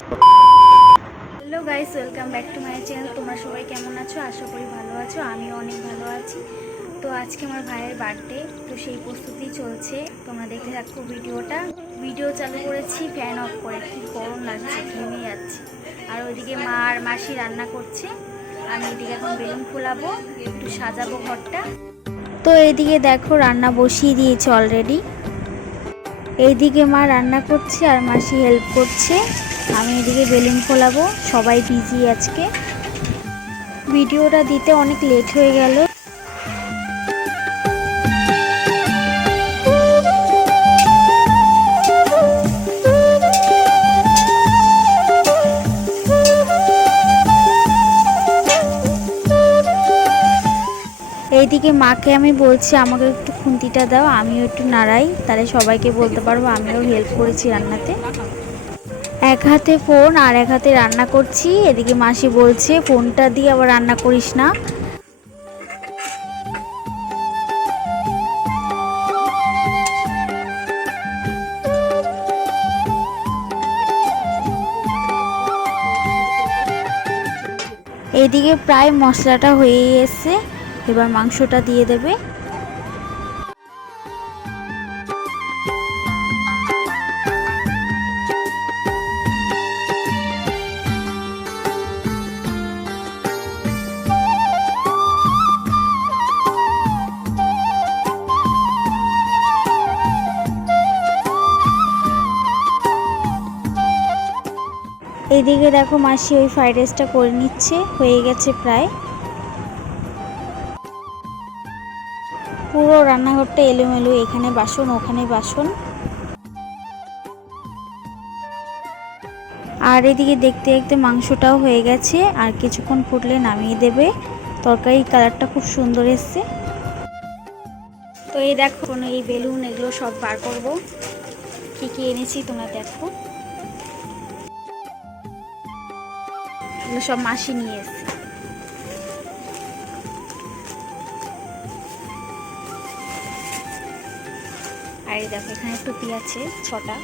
Hello guys, welcome back to my channel. তোমরা সবাই কেমন আছো? আশা করি ভালো আছো। আমিও অনেক ভালো আছি। তো আজকে আমার ভাইয়ের বার্থডে, তো সেই প্রস্তুতি চলছে। তোমরা দেখতে থাকো ভিডিও চালু করেছি ফ্যান অফ করে। কি গরম লাগছে, ঘেমে যাচ্ছে। আর ওইদিকে মা আর মাসি রান্না করছে। আমি এদিকে এখন বেলুন ফোলাবো, একটু সাজাবো ঘরটা। তো এইদিকে দেখো রান্না বসিয়ে দিয়েছে অলরেডি। এইদিকে মা রান্না করছে আর মাসি হেল্প করছে। আমি এদিকে বেলুন ফোলাবো। সবাই বিজি আজকে। ভিডিওটা দিতে অনেক লেট হয়ে গেল। এইদিকে মাকে আমি বলছি আমাকে একটু খুন্তিটা দাও, আমিও একটু নাড়াই, তাহলে সবাইকে বলতে পারবো আমিও হেল্প করেছি রান্নাতে। এক হাতে ফোন আর এক হাতে রান্না করছি। এদিকে মাসি বলছে ফোনটা দিয়ে আবার রান্না করিস না। এইদিকে প্রায় মশলাটা হয়ে এসেছে, এবার মাংসটা দিয়ে দেবে। এইদিকে দেখো মাসি ওই ফ্রাইড রাইসটা করে নিচ্ছে, হয়ে গেছে প্রায়। পুরো রান্নাঘরটা এলোমেলো, এখানে বাসন ওখানে বাসন। আর এদিকে দেখতে দেখতে মাংসটাও হয়ে গেছে, আর কিছুক্ষণ ফুটলে নামিয়ে দেবে। তরকারির কালারটা খুব সুন্দর এসছে। তো এই দেখো এই বেলুন এগুলো সব বার করব। কি কি এনেছি তোমরা দেখো। এগুলো সব মাসি নিয়ে এসছে। আর এই দেখো এখানে টুপি আছে 6টা।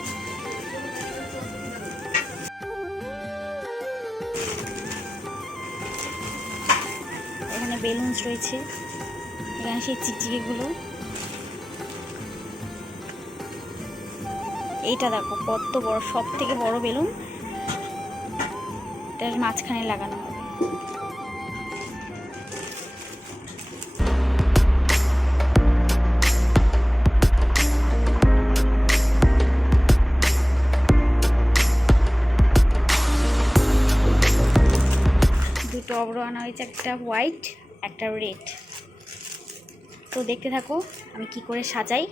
এখানে বেলুনস রয়েছে, এখানে সেই চিকচিকিগুলো। এইটা দেখো কত বড়, সব থেকে বড় বেলুন। এটার মাঝখানে লাগানো হবে। দুটো অব্র আনা হয়েছে, একটা হোয়াইট একটা রেড। তো দেখতে থাকো আমি কি করে সাজাই।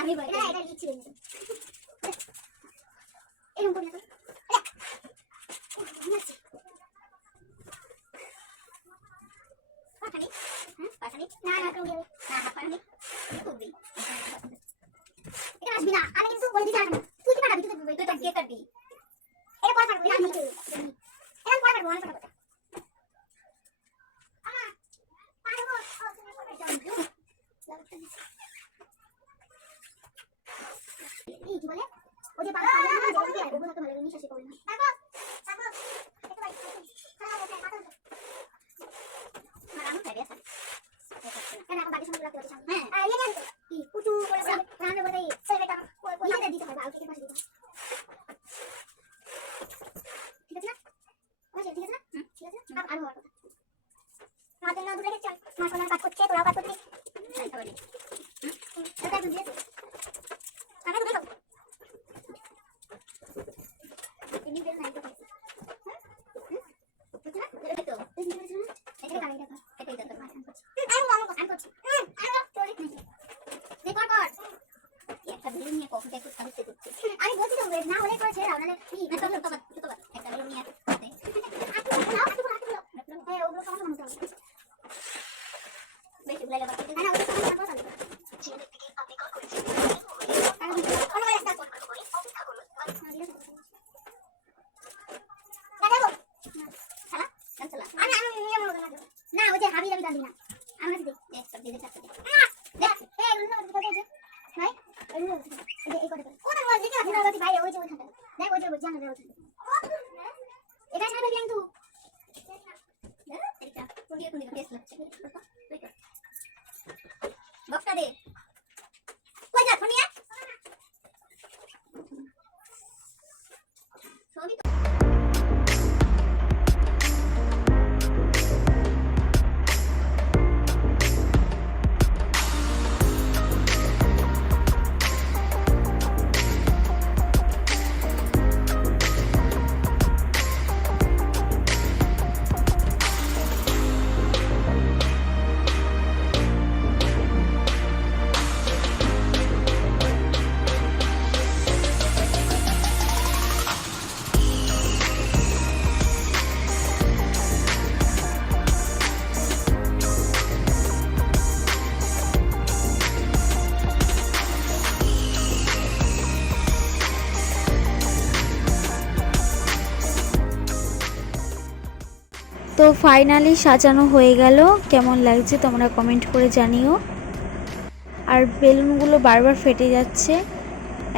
আমি বলি না এটা লিখছি এরকম করি না পাখানি পাখানি না না তুমি না পাখানি খুবই এটা আসবি না। আমি কিন্তু বলে দিতে পারবো, তুই কি পাঠাবি? তুই তো কে করবি? এটা পরে পারবো না, এটা পরে পারবো না। কথা আমা পারবো ও তুমি পরে যাও। এই কি বলে ও যে পারবো না, যে বলবি আর ওগুলো তো ভালো নিশ্চয়ই করবে না। পারবো পারবো এটা ভাই খারাপ হবে মাথা মারা মুখ আছে কেন এখন বাকি সময় লাগতে হচ্ছে। হ্যাঁ আর এই জানতো কি কুচু করে রান্না করে এই সেটা দিতে হবে, আর কিছু পাশে দিতে হবে। বেলুন নিয়ে কফিটা একটু সাজিয়ে দিচ্ছি। আমি বলছি তো না হলে করে ছেড়ে দাও নাহলে কি না তো একটা বেলুন নিয়ে হ্যাঁ ওগুলো সমান সমান হবে বেশি ভুলে যাবে না ওগুলো সমান সমান হবে ছেলেদের থেকে আপনি কল করেছেন কোনো একটা করি অপেক্ষা করুন না দেখো শালা আমি নিয়ে মনে না না ওই যে হাবি দাবি দাবি না আমরা দিই দেখ সব দিতে থাকতে দেখ এই এগুলো না কথা আছে ভাই এগুলো এই কথা কোন মাছ দিকে আছে না ভাই ওই যে ওই থাকে দেখ ওই যে ওই জানা দেখ এটা ছাড়বে কিন্তু এটা কোন দিয়ে টেস্ট লাগছে বক্সটা দে কই যা শুনিয়া সবই তো ফাইনালি সাজানো হয়ে গেল। কেমন লাগছে তোমরা কমেন্ট করে জানিও। আর বেলুনগুলো বারবার ফেটে যাচ্ছে,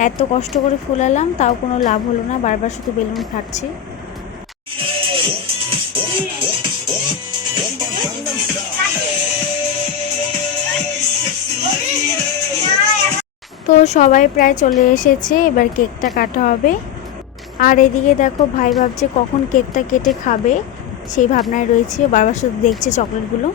এত কষ্ট করে ফুলালাম তাও কোনো লাভ হলো না, বারবার শুধু বেলুন ফাটছে। তো সবাই প্রায় চলে এসেছে, এবার কেকটা কাটা হবে। আর এদিকে দেখো ভাই ভাবছে কখন কেকটা কেটে খাবে, সেই ভাবনায় রয়েছে, বারবার শুধু দেখছে চকলেটগুলো।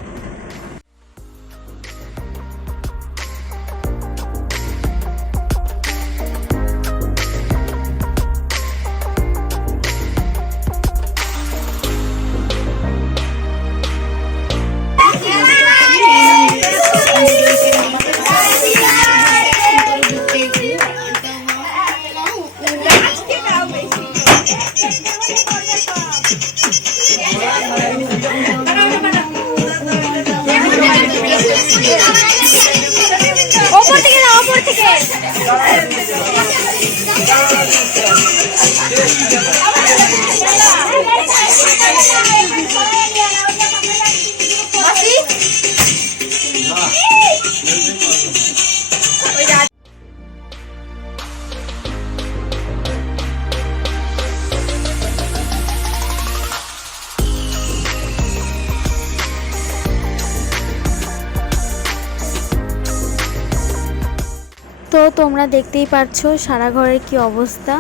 তো তোমরা দেখতেই পাচ্ছো সারা ঘরের কি অবস্থা,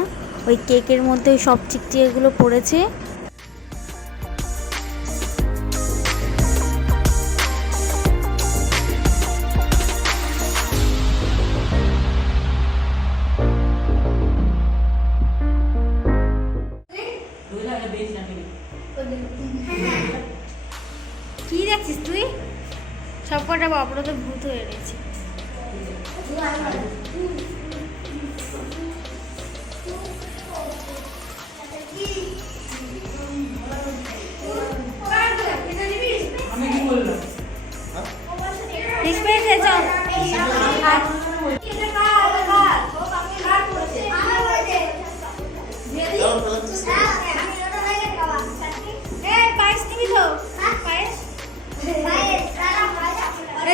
ওই কেকের মধ্যে ওই সব চিকচিকেগুলো পড়েছে। কি দেখছিস তুই? সব কটা অপরাধ ভূত হয়ে রয়েছে।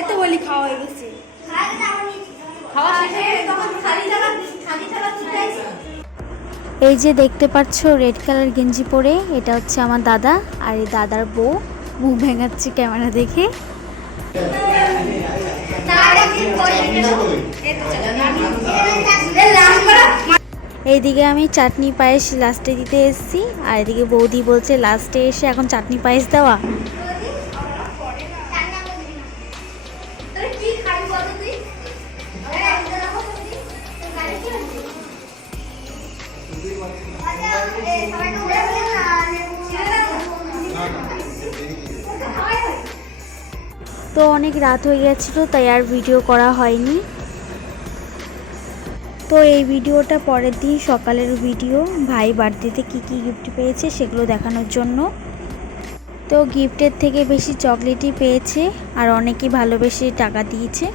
তো বলি খাওয়া হয়ে গেছে। এই যে দেখতে পাচ্ছ রেড কালার গেঞ্জি পরে, এটা হচ্ছে আমার দাদা, আর এই দাদার বউ মুখ ভেঙাচ্ছে ক্যামেরা দেখে। এইদিকে আমি চাটনি পায়েস লাস্টে দিতে এসেছি, আর এদিকে বৌদি বলছে লাস্টে এসে এখন চাটনি পায়েস দেওয়া। তো অনেক রাত হয়ে গেছিলো, তাই আর ভিডিও করা হয়নি। তো এই ভিডিওটা পরের দিন সকালের ভিডিও, ভাই বার্থডেতে কী কী গিফট পেয়েছে সেগুলো দেখানোর জন্য। তো গিফটের থেকে বেশি চকলেটই পেয়েছে আর অনেকেই ভালোবেসে টাকা দিয়েছে।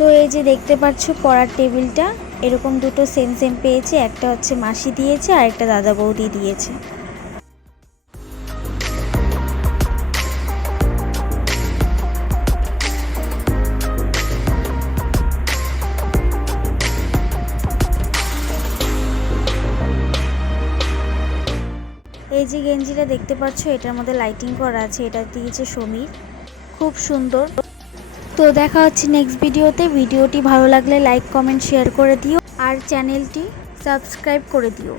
তো এই যে দেখতে পাচ্ছ পড়ার টেবিলটা, এরকম দুটো সেম সেম পেয়েছে, একটা হচ্ছে মাসি দিয়েছে আর একটা দাদা বৌদি দিয়েছে। এই যে গেঞ্জিটা দেখতে পাচ্ছ এটার মধ্যে লাইটিং করা আছে, এটা দিয়েছে সমীর, খুব সুন্দর। তো দেখা হচ্ছে নেক্সট ভিডিওতে। ভিডিওটি ভালো লাগলে লাইক কমেন্ট শেয়ার করে দিও আর চ্যানেলটি সাবস্ক্রাইব করে দিও।